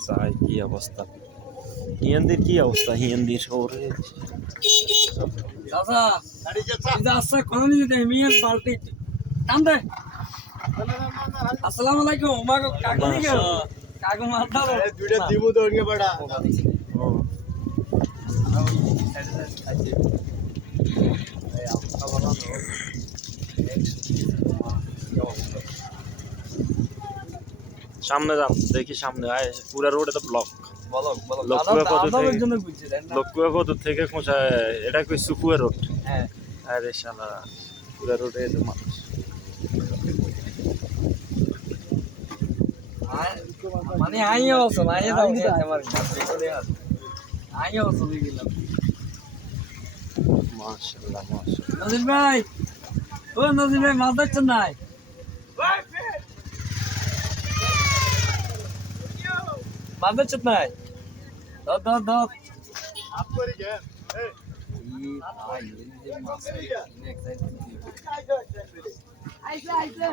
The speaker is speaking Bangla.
চাই কি অবস্থা হিয়ান্দির কি অবস্থা হিয়ান্দির ওরে দাদা এটা আসছে কোন দিতে মিয়ান পাল্টি কাম দে আসসালামু আলাইকুম মাগো কাকু দিকে কাকু মারতা দুইটা দিমু তো ওরকে বড়া ও সামনে যান দেখি সামনে আয় পুরা রোডে তো ব্লক বলো বলো লক্ষ্য দাদার জন্য বুঝছিলেন না কত থেকে কোচা এটা কই সুকুয়া রোড হ্যাঁ আরে শালা পুরা রোডে তো মানুষ মানে আইও আছে আইও দাও আমার আইও আছে গেলাম মাশাআল্লাহ মাশাআল্লাহ নজির ভাই ও নজির ভাই মাছ দেখছেন নাই মাছ দেখছেন নাই ধর আপ করে গে আইসা